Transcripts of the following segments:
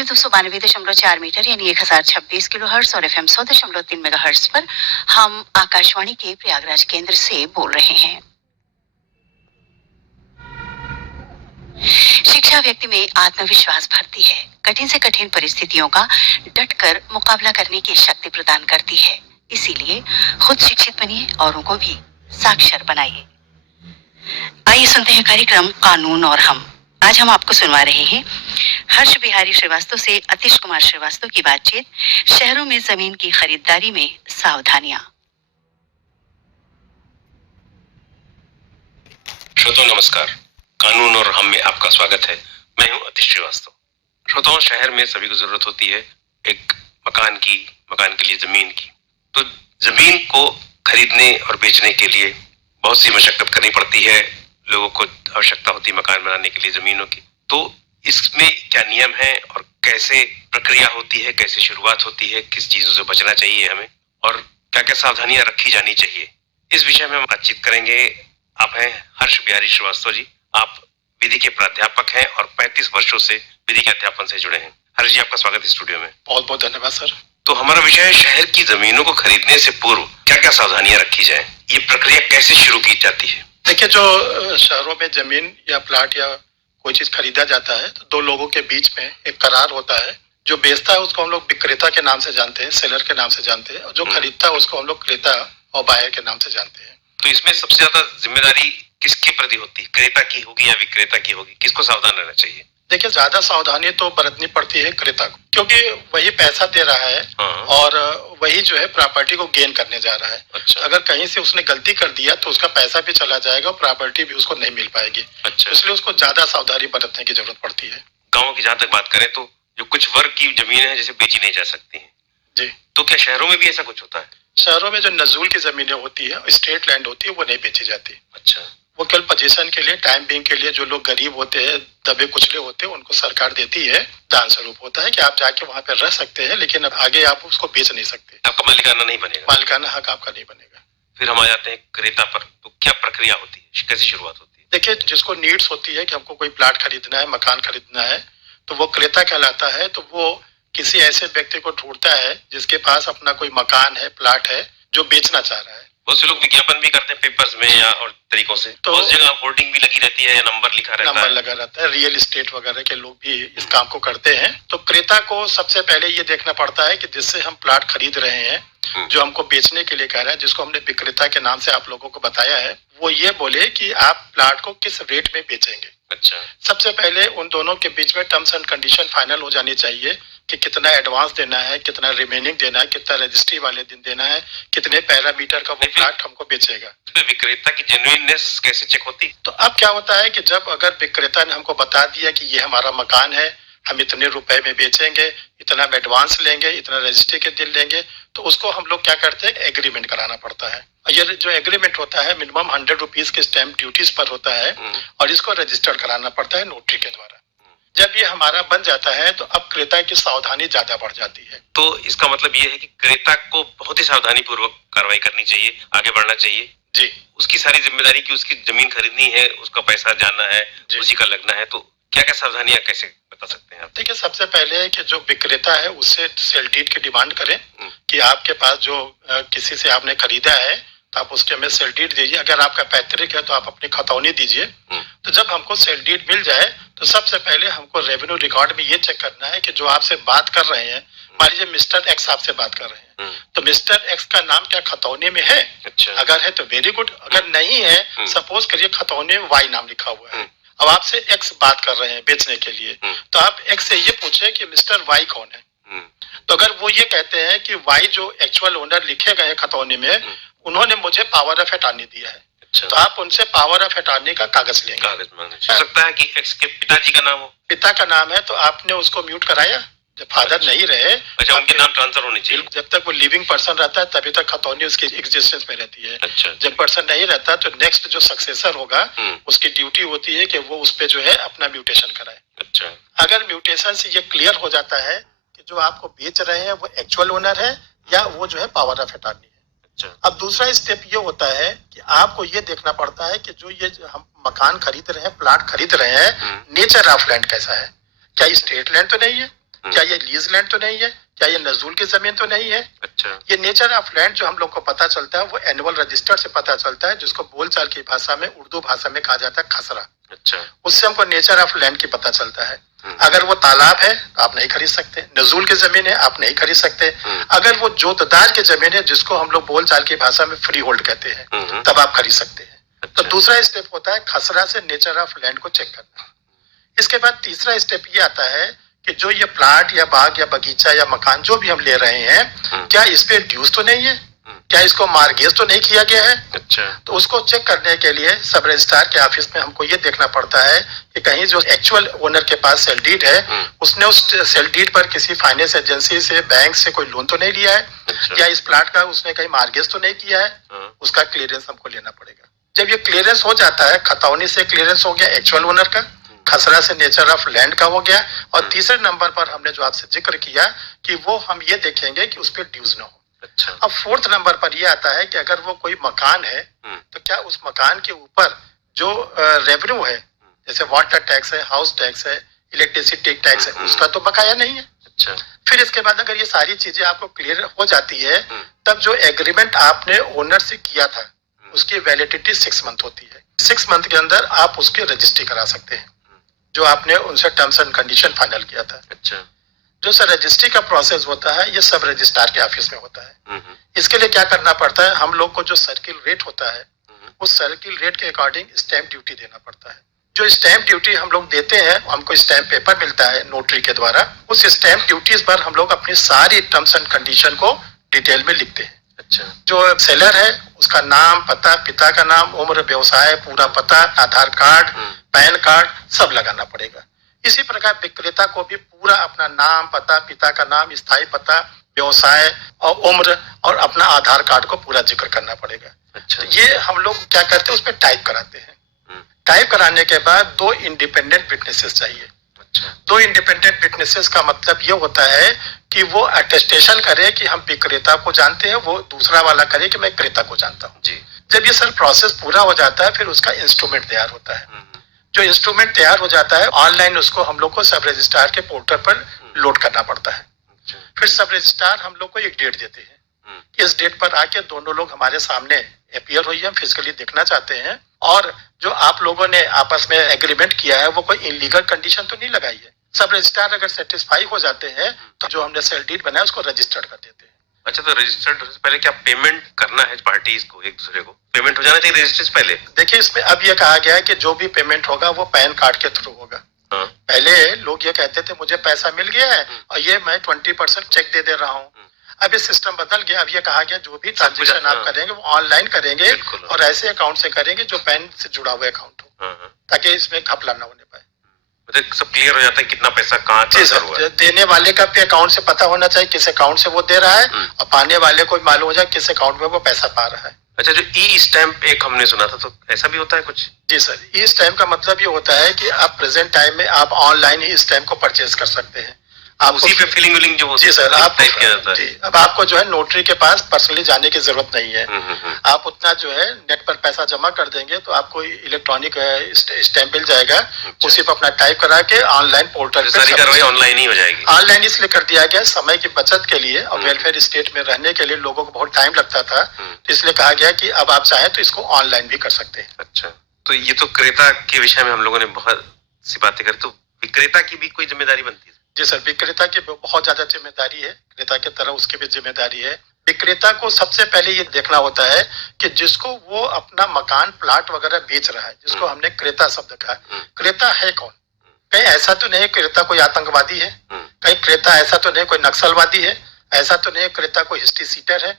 Wave 292.4 metre यानी 1026 kilo hertz और FM 100.3 mega hertz पर हम आकाशवाणी के प्रयागराज केंद्र से बोल रहे हैं। शिक्षा व्यक्ति में आत्मविश्वास भरती है, कठिन से कठिन परिस्थितियों का डटकर मुकाबला करने की शक्ति प्रदान करती है। इसीलिए खुद शिक्षित बनिए, औरों को भी साक्षर बनाइए। आइए सुनते हैं कार्यक्रम कानून और हम। आज हम आपको सुनवा रहे हैं हर्ष बिहारी श्रीवास्तव से अतीश कुमार श्रीवास्तव की बातचीत, शहरों में जमीन की खरीदारी में सावधानियां। श्रोताओं नमस्कार, कानून और हम में आपका स्वागत है। मैं हूं अतीश श्रीवास्तव। श्रोताओं, शहर में सभी को जरूरत होती है एक मकान के लिए जमीन की। तो जमीन को खरीदने और बेचने के लिए बहुत सी मशक्कत करनी पड़ती है। लोगों को आवश्यकता होती है मकान बनाने के लिए जमीनों की। तो इसमें क्या नियम है और कैसे प्रक्रिया होती है, कैसे शुरुआत होती है, किस चीजों से बचना चाहिए हमें और क्या क्या सावधानियां रखी जानी चाहिए, इस विषय में हम बातचीत करेंगे। आप हैं हर्ष बिहारी श्रीवास्तव जी। आप विधि के प्राध्यापक हैं और 35 वर्षों से विधि के अध्यापन से जुड़े हैं। हर्ष जी, आपका स्वागत है स्टूडियो में। बहुत बहुत धन्यवाद सर। तो हमारा विषय है शहर की जमीनों को खरीदने से पूर्व क्या क्या सावधानियां रखी जाए, ये प्रक्रिया कैसे शुरू की जाती है? देखिए, जो शहरों में जमीन या प्लाट या कोई चीज खरीदा जाता है तो दो लोगों के बीच में एक करार होता है। जो बेचता है उसको हम लोग विक्रेता के नाम से जानते हैं, सेलर के नाम से जानते हैं, और जो खरीदता है उसको हम लोग क्रेता और बायर के नाम से जानते हैं। तो इसमें सबसे ज्यादा जिम्मेदारी किसके प्रति होती है? क्रेता की होगी या विक्रेता की होगी? किसको सावधान रहना चाहिए? देखिए, ज्यादा सावधानी तो बरतनी पड़ती है क्रेता को, क्योंकि वही पैसा दे रहा है और वही जो है प्रॉपर्टी को गेन करने जा रहा है। अच्छा। अगर कहीं से उसने गलती कर दिया तो उसका पैसा भी चला जाएगा और प्रॉपर्टी भी उसको नहीं मिल पाएगी। अच्छा। इसलिए उसको ज्यादा सावधानी बरतने की जरूरत पड़ती है। गाँव की जहाँ तक बात करें तो जो कुछ वर्ग की जमीन है जैसे बेची नहीं जा सकती है जी, तो क्या शहरों में भी ऐसा कुछ होता है? शहरों में जो नजूल की जमीनें होती है, स्टेट लैंड होती है, वो नहीं बेची जाती। अच्छा। वो केवल पोजीशन के लिए, टाइम बिंग के लिए, जो लोग गरीब होते हैं, दबे कुचले होते हैं, उनको सरकार देती है। दान स्वरूप होता है कि आप जाके वहाँ पे रह सकते हैं, लेकिन अब आगे आप उसको बेच नहीं सकते। आपका मालिकाना नहीं बनेगा। मालिकाना हक आपका नहीं बनेगा। फिर हम आ जाते हैं क्रेता पर। तो क्या प्रक्रिया होती है, कैसे शुरुआत होती है? देखिए, जिसको नीड्स होती है कि हमको कोई प्लाट खरीदना है, मकान खरीदना है, तो वो क्रेता कहलाता है। तो वो किसी ऐसे व्यक्ति को ढूंढता है जिसके पास अपना कोई मकान है, प्लाट है, जो बेचना चाह रहा है। बहुत से लोग विज्ञापन भी करते हैं पेपर्स में या और तरीकों से। तो उस जगह होर्डिंग भी लगी रहती है या नंबर लिखा रहता है? नंबर लगा रहता है। रियल एस्टेट वगैरह के लोग भी इस काम को करते हैं। तो क्रेता को सबसे पहले ये देखना पड़ता है कि जिससे हम प्लाट खरीद रहे हैं, जो हमको बेचने के लिए कह रहा है, जिसको हमने विक्रेता के नाम से आप लोगों को बताया है, वो ये बोले कि आप प्लाट को किस रेट में बेचेंगे। अच्छा। सबसे पहले उन दोनों के बीच में टर्म्स एंड कंडीशन फाइनल हो जानी चाहिए कि कितना एडवांस देना है, कितना रिमेनिंग देना है, कितना रजिस्ट्री वाले दिन देना है, कितने पैरामीटर का वो प्लाट हमको बेचेगा। विक्रेता की जेन्युइननेस कैसे चेक होती? तो अब क्या होता है कि जब अगर विक्रेता ने हमको बता दिया कि ये हमारा मकान है, हम इतने रुपए में बेचेंगे, इतना एडवांस लेंगे, इतना रजिस्ट्री के दिन लेंगे, तो उसको हम लोग क्या करते हैं, एग्रीमेंट कराना पड़ता है। ये जो एग्रीमेंट होता है मिनिमम 100 रुपीज के स्टैम्प ड्यूटीज पर होता है और इसको रजिस्टर कराना पड़ता है नोटरी के द्वारा। जब ये हमारा बन जाता है तो अब क्रेता की सावधानी ज्यादा बढ़ जाती है। तो इसका मतलब ये है कि क्रेता को बहुत ही सावधानी पूर्वक कार्रवाई करनी चाहिए, आगे बढ़ना चाहिए जी। उसकी सारी जिम्मेदारी की उसकी जमीन खरीदनी है, उसका पैसा जानना है, उसी का लगना है। तो क्या क्या सावधानियां कैसे बता सकते हैं आप? देखिए, सबसे पहले कि जो विक्रेता है उससे सेल डीड की डिमांड करें कि आपके पास जो किसी से आपने खरीदा है तो आप उसके हमें सेल डीड दीजिए। अगर आपका पैतृक है तो आप अपनी खतौनी दीजिए। तो जब हमको सेल डीड मिल जाए तो सबसे पहले हमको रेवेन्यू रिकॉर्ड में ये चेक करना है कि जो आपसे बात कर रहे हैं, मान लीजिए मिस्टर एक्स आपसे बात कर रहे हैं, तो मिस्टर एक्स का नाम क्या खतौनी में है? अच्छा। अगर है तो वेरी गुड, अगर नहीं है, सपोज करिए खतौनी में वाई नाम लिखा हुआ है, अब आपसे एक्स बात कर रहे हैं बेचने के लिए, तो आप एक्स से ये पूछे कि मिस्टर वाई कौन है। तो अगर वो ये कहते हैं कि वाई जो एक्चुअल ओनर लिखे गए खतौनी में, उन्होंने मुझे पावर ऑफ अटॉर्नी दिया है, अच्छा। तो आप उनसे पावर ऑफ अटॉर्नी का कागज लेंगे। कागज मांगना हो सकता है कि एक्स के पिताजी का नाम हो। पिता का नाम है तो आपने उसको म्यूट कराया। जब फादर नहीं रहे, अच्छा, उनके नाम ट्रांसफर होनी चाहिए। जब तक वो लिविंग पर्सन रहता है तभी तक खतौनी उसकी एग्जिस्टेंस में रहती है। अच्छा। जब पर्सन नहीं रहता तो नेक्स्ट जो सक्सेसर होगा उसकी ड्यूटी होती है कि वो उस पे जो है अपना म्यूटेशन कराए। अच्छा। अगर म्यूटेशन से ये क्लियर हो जाता है कि जो आपको बेच रहे हैं वो एक्चुअल ओनर है या वो जो है पावर ऑफ अटॉर्नी है। अच्छा। अब दूसरा स्टेप ये होता है कि आपको ये देखना पड़ता है कि जो ये हम मकान खरीद रहे हैं, प्लाट खरीद रहे हैं, नेचर ऑफ लैंड कैसा है। क्या स्टेट लैंड तो नहीं है? क्या ये लीज लैंड तो नहीं है, क्या ये नजूल की जमीन तो नहीं है। अच्छा। ये नेचर ऑफ लैंड जो हम लोग को पता चलता है वो एनुअल रजिस्टर से पता चलता है, जिसको बोलचाल की भाषा में, उर्दू भाषा में कहा जाता है खसरा। अच्छा। उससे हमको नेचर ऑफ लैंड की पता चलता है। अगर वो तालाब है तो आप नहीं खरीद सकते, नजूल की जमीन है आप नहीं खरीद सकते। अगर वो जोतदार की जमीन है, जिसको हम लोग बोलचाल की भाषा में फ्री होल्ड कहते हैं, तब आप खरीद सकते हैं। तो दूसरा स्टेप होता है खसरा से नेचर ऑफ लैंड को चेक करना। इसके बाद तीसरा स्टेप ये आता है कि जो ये प्लाट या बाग या बगीचा या मकान जो भी हम ले रहे हैं, क्या इस पे ड्यूज तो नहीं है, क्या इसको मार्गेज तो नहीं किया गया है। अच्छा। तो उसको चेक करने के लिए सब रजिस्ट्रार के ऑफिस में हमको ये देखना पड़ता है कि कहीं जो एक्चुअल ओनर के पास सेल डीड है, उसने उस सेल डीड पर किसी फाइनेंस एजेंसी से, बैंक से कोई लोन तो नहीं लिया है। अच्छा। या इस प्लाट का उसने कहीं मार्गेज तो नहीं किया है। उसका क्लियरेंस हमको लेना पड़ेगा। जब ये क्लियरेंस हो जाता है, खतौनी से क्लियरेंस हो गया एक्चुअल ओनर का, खसरा से नेचर ऑफ लैंड का हो गया, और तीसरे नंबर पर हमने जो आपसे जिक्र किया कि वो हम ये देखेंगे कि उस पर ड्यूज ना हो। अच्छा। अब फोर्थ नंबर पर ये आता है कि अगर वो कोई मकान है तो क्या उस मकान के ऊपर जो रेवेन्यू है, जैसे वाटर टैक्स है, हाउस टैक्स है, इलेक्ट्रिसिटी टैक्स है, उसका तो बकाया नहीं है। अच्छा। फिर इसके बाद अगर ये सारी चीजें आपको क्लियर हो जाती है, तब जो एग्रीमेंट आपने ओनर से किया था उसकी वैलिडिटी 6 मंथ होती है। 6 मंथ के अंदर आप उसकी रजिस्ट्री करा सकते हैं, जो आपने उनसे टर्म्स एंड कंडीशन फाइनल किया था। अच्छा। जो सर रजिस्ट्री का प्रोसेस होता है, ये सब रजिस्ट्रार के ऑफिस में होता है। इसके लिए क्या करना पड़ता है, हम लोग को जो सर्किल रेट होता है, उस सर्किल रेट के अकॉर्डिंग स्टैंप ड्यूटी देना पड़ता है। जो स्टैंप ड्यूटी हम लोग देते हैं, हमको स्टैंप पेपर मिलता है नोटरी के द्वारा। उस स्टैंप ड्यूटीज पर हम लोग अपनी सारी टर्म्स एंड कंडीशन को डिटेल में लिखते हैं। अच्छा। जो सेलर है उसका नाम, पता, पिता का नाम, उम्र, व्यवसाय, पूरा पता, आधार कार्ड, पैन कार्ड सब लगाना पड़ेगा। इसी प्रकार विक्रेता को भी पूरा अपना नाम, पता, पिता का नाम, स्थायी पता, व्यवसाय और उम्र और अपना आधार कार्ड को पूरा जिक्र करना पड़ेगा। अच्छा। तो ये हम लोग क्या करते हैं, उस पर टाइप कराते हैं। टाइप कराने के बाद 2 इंडिपेंडेंट विटनेसेस चाहिए। अच्छा। 2 इंडिपेंडेंट विटनेसेस का मतलब ये होता है कि वो अटेस्टेशन करे कि हम विक्रेता को जानते हैं, वो दूसरा वाला करे कि मैं क्रेता को जानता हूँ। जी। जब ये सर प्रोसेस पूरा हो जाता है, फिर उसका इंस्ट्रूमेंट तैयार होता है। जो इंस्ट्रूमेंट तैयार हो जाता है, ऑनलाइन उसको हम लोग को सब रजिस्ट्रार के पोर्टल पर लोड करना पड़ता है। फिर सब रजिस्ट्रार हम लोग को एक डेट देते हैं, इस डेट पर आके दोनों लोग हमारे सामने अपीयर हुई, हम फिजिकली देखना चाहते हैं, और जो आप लोगों ने आपस में एग्रीमेंट किया है वो कोई इलीगल कंडीशन तो नहीं लगाई है। सब रजिस्ट्रार अगर सेटिस्फाई हो जाते हैं तो जो हमने सेल डीड बनाया उसको रजिस्टर्ड कर देते हैं। अच्छा, तो रजिस्टर्ड से पहले क्या पेमेंट करना है पार्टीज को, एक दूसरे को पेमेंट हो जाना चाहिए रजिस्टर से पहले? देखिए, इसमें अब ये कहा गया है कि जो भी पेमेंट होगा वो पैन कार्ड के थ्रू होगा। हाँ। पहले लोग ये कहते थे मुझे पैसा मिल गया है और ये मैं 20% चेक दे रहा हूँ। अब ये सिस्टम बदल गया। अब ये कहा गया जो भी ट्रांजेक्शन आप करेंगे वो ऑनलाइन करेंगे और ऐसे अकाउंट से करेंगे जो पैन से जुड़ा हुआ अकाउंट हो, ताकि इसमें घपला न होने पाए। मतलब सब क्लियर हो जाता है कितना पैसा कहाँ ट्रांसफर हुआ है। देने वाले का भी अकाउंट से पता होना चाहिए किस अकाउंट से वो दे रहा है, और पाने वाले को मालूम हो जाए किस अकाउंट में वो पैसा पा रहा है। अच्छा, जो ई स्टैम्प एक हमने सुना था, तो ऐसा भी होता है कुछ? जी सर, ई स्टैम्प का मतलब ये होता है कि आप प्रेजेंट टाइम में आप ऑनलाइन ही स्टैम्प को परचेज कर सकते हैं। आप उसी पे फिलिंग विलिंग जो जी सर, आप टाइप किया जाता है। जी, अब आपको जो है नोटरी के पास पर्सनली जाने की जरूरत नहीं है। आप उतना जो है नेट पर पैसा जमा कर देंगे तो आपको इलेक्ट्रॉनिक स्टैम्प मिल जाएगा। उसी पर अपना टाइप करा के ऑनलाइन पोर्टल पे सारी कार्रवाई ऑनलाइन ही हो जाएगी। ऑनलाइन इसलिए कर दिया गया समय की बचत के लिए और वेलफेयर स्टेट में रहने के लिए लोगों को बहुत टाइम लगता था, तो इसलिए कहा गया कि अब आप चाहें तो इसको ऑनलाइन भी कर सकते हैं। अच्छा, तो ये तो क्रेता के विषय में हम लोगों ने बहुत सी बातें करी, तो विक्रेता की भी कोई जिम्मेदारी बनती है? जी सर, विक्रेता की बहुत ज्यादा जिम्मेदारी है। क्रेता की तरह उसकी भी जिम्मेदारी है। विक्रेता को सबसे पहले ये देखना होता है कि जिसको वो अपना मकान, प्लाट वगैरह बेच रहा है, जिसको हमने क्रेता शब्द कहा, क्रेता है कौन? कहीं ऐसा तो नहीं क्रेता कोई आतंकवादी है, कहीं क्रेता ऐसा तो नहीं कोई नक्सलवादी है, ऐसा तो नहीं क्रेता कोई हिस्ट्री सीटर है।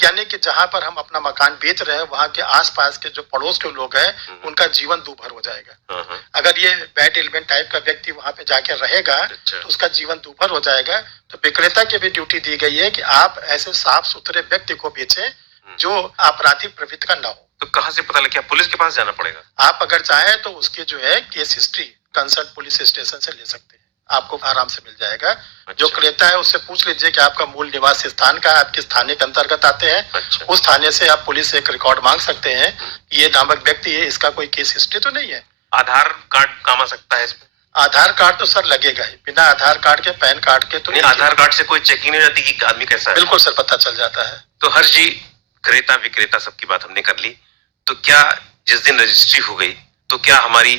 यानी कि जहां पर हम अपना मकान बेच रहे हैं वहां के आसपास के जो पड़ोस के लोग हैं उनका जीवन दूभर हो जाएगा। अगर ये बैड एलिमेंट टाइप का व्यक्ति वहां पे जाके रहेगा तो उसका जीवन दूभर हो जाएगा। तो विक्रेता की भी ड्यूटी दी गई है कि आप ऐसे साफ सुथरे व्यक्ति को बेचें जो आपराधिक प्रवृत्ति का न हो। तो कहाँ से पता लगे? पुलिस के पास जाना पड़ेगा? आप अगर चाहें तो उसकी जो है case history concern police station से ले सकते हैं, आपको आराम से मिल जाएगा। अच्छा। जो क्रेता है उससे पूछ लीजिए कि आपका मूल निवास स्थान का, आप किस थाने के अंतर्गत आते हैं। अच्छा। उस थाने से आप पुलिस से एक रिकॉर्ड मांग सकते हैं, ये नामक व्यक्ति है, इसका कोई केस हिस्ट्री तो नहीं है। आधार कार्ड काम आ सकता है इसमें? आधार कार्ड तो सर लगेगा ही, बिना आधार कार्ड के, पैन कार्ड के तो नहीं, आधार कार्ड से कोई चेकिंग नहीं हो जाती कि आदमी कैसा है? बिल्कुल सर, पता चल जाता है। तो हर्ष जी, क्रेता विक्रेता सबकी बात हमने कर ली, तो क्या जिस दिन रजिस्ट्री हो गई तो क्या हमारी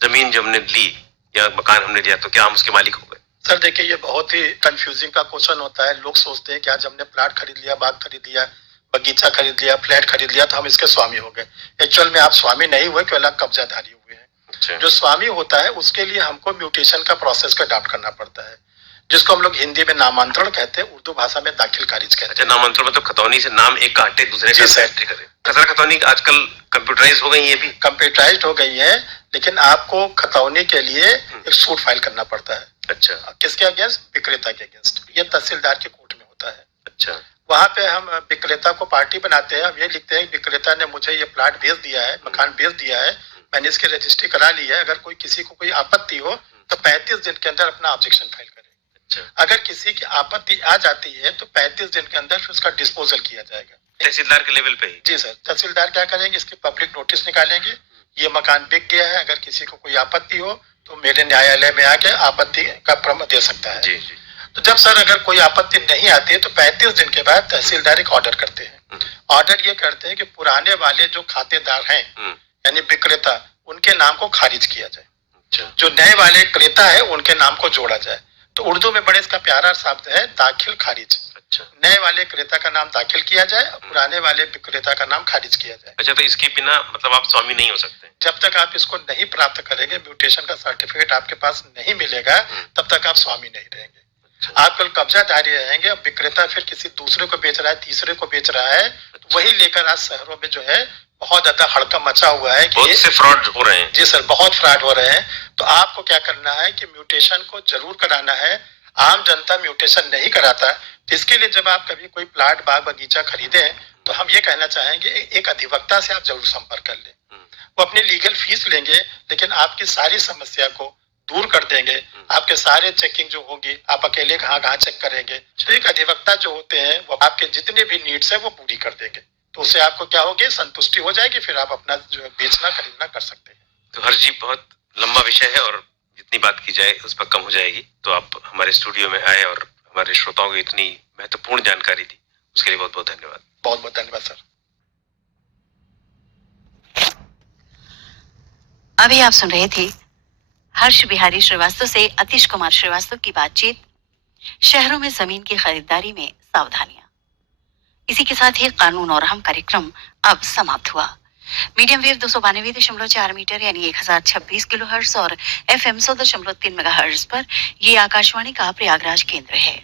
जमीन जो हमने ली या मकान हमने लिया तो क्या हम उसके मालिक हो गए? सर देखिए, ये बहुत ही कंफ्यूजिंग का क्वेश्चन होता है। लोग सोचते हैं कि आज हमने प्लाट खरीद लिया, बाग खरीद लिया, बगीचा खरीद लिया, फ्लैट खरीद लिया तो हम इसके स्वामी हो गए। एक्चुअल में आप स्वामी नहीं हुए, केवल आप कब्जाधारी हुए हैं। अच्छा। जो स्वामी होता है उसके लिए हमको म्यूटेशन का प्रोसेस को अडॉप्ट करना पड़ता है, जिसको हम लोग हिंदी में नामांतरण कहते हैं, उर्दू भाषा में दाखिल खारिज कहते अच्छा, नामांतरण मतलब खतौनी से नाम एक का हटे दूसरे का एंट्री करे। खसरा खतौनी आजकल कंप्यूटराइज हो गई, ये भी कंप्यूटराइज्ड हो गई है, लेकिन आपको खतौनी के लिए एक सूट फाइल करना पड़ता है। अच्छा। किसके अगेंस्ट? विक्रेता के अगेंस्ट। ये तहसीलदार के कोर्ट में होता है। अच्छा। वहां पे हम विक्रेता को पार्टी बनाते हैं, हम ये लिखते हैं विक्रेता ने मुझे ये प्लाट बेच दिया है, मकान बेच दिया है, मैंने इसकी रजिस्ट्री करा ली है। अगर कोई किसी को कोई आपत्ति हो तो 35 दिन के अंदर अपना ऑब्जेक्शन फाइल करें। अच्छा। अगर किसी की आपत्ति आ जाती है तो 35 दिन के अंदर फिर उसका डिस्पोजल किया जाएगा। तहसीलदार के लेवल पे ही? जी सर, तहसीलदार क्या करेंगे, इसकी पब्लिक नोटिस निकालेंगे, ये मकान बिक गया है, अगर किसी को कोई आपत्ति हो तो मेरे न्यायालय में आके आपत्ति का प्रमाण दे सकता है। जी जी। तो जब सर अगर कोई आपत्ति नहीं आती है तो 35 दिन के बाद तहसीलदार एक ऑर्डर करते हैं। ऑर्डर ये करते हैं कि पुराने वाले जो खातेदार हैं यानी विक्रेता, उनके नाम को खारिज किया जाए। अच्छा। जो नए वाले क्रेता है उनके नाम को जोड़ा जाए। तो उर्दू में बड़े इसका प्यारा शब्द है दाखिल खारिज। अच्छा। नए वाले क्रेता का नाम दाखिल किया जाए और पुराने वाले विक्रेता का नाम खारिज किया जाए। अच्छा, तो इसके बिना मतलब आप स्वामी नहीं हो सकते? जब तक आप इसको नहीं प्राप्त करेंगे, म्यूटेशन का सर्टिफिकेट आपके पास नहीं मिलेगा, तब तक आप स्वामी नहीं रहेंगे। आप कल कब्जाधारी रहेंगे। अब विक्रेता फिर किसी दूसरे को बेच रहा है, तीसरे को बेच रहा है, तो वही लेकर आज शहरों में जो है बहुत ज्यादा हड़कंप मचा हुआ है कि बहुत से फ्रॉड हो रहे हैं। जी सर, बहुत फ्रॉड हो रहे हैं। तो आपको क्या करना है कि म्यूटेशन को जरूर कराना है। आम जनता म्यूटेशन नहीं कराता, तो इसके लिए जब आप कभी कोई प्लाट, बाग, बगीचा खरीदें तो हम ये कहना चाहेंगे एक अधिवक्ता से आप जरूर संपर्क कर लें। वो अपनी लीगल फीस लेंगे, लेकिन आपकी सारी समस्या को दूर कर देंगे। आपके सारे चेकिंग जो होगी, आप अकेले कहाँ कहाँ चेक करेंगे, तो एक अधिवक्ता जो होते हैं वो आपके जितने भी नीड्स है वो पूरी कर देंगे। तो उससे आपको क्या होगी, संतुष्टि हो जाएगी, फिर आप अपना जो है बेचना खरीदना कर सकते हैं। तो हर्ष जी, बहुत लंबा विषय है और जितनी बात की जाए उस पर कम हो जाएगी। तो आप हमारे स्टूडियो में आए और हमारे श्रोताओं को इतनी महत्वपूर्ण जानकारी दी, उसके लिए बहुत बहुत धन्यवाद। बहुत बहुत धन्यवाद सर। अभी आप सुन रहे थे हर्ष बिहारी श्रीवास्तव से अतीश कुमार श्रीवास्तव की बातचीत, शहरों में जमीन की खरीदारी में सावधानियां। इसी के साथ ही कानून और हम कार्यक्रम अब समाप्त हुआ। मीडियम वेव 292.4 मीटर यानी 1026 किलोहर्ट्ज और FM 100.3 मेगाहर्ट्ज पर ये आकाशवाणी का प्रयागराज केंद्र है।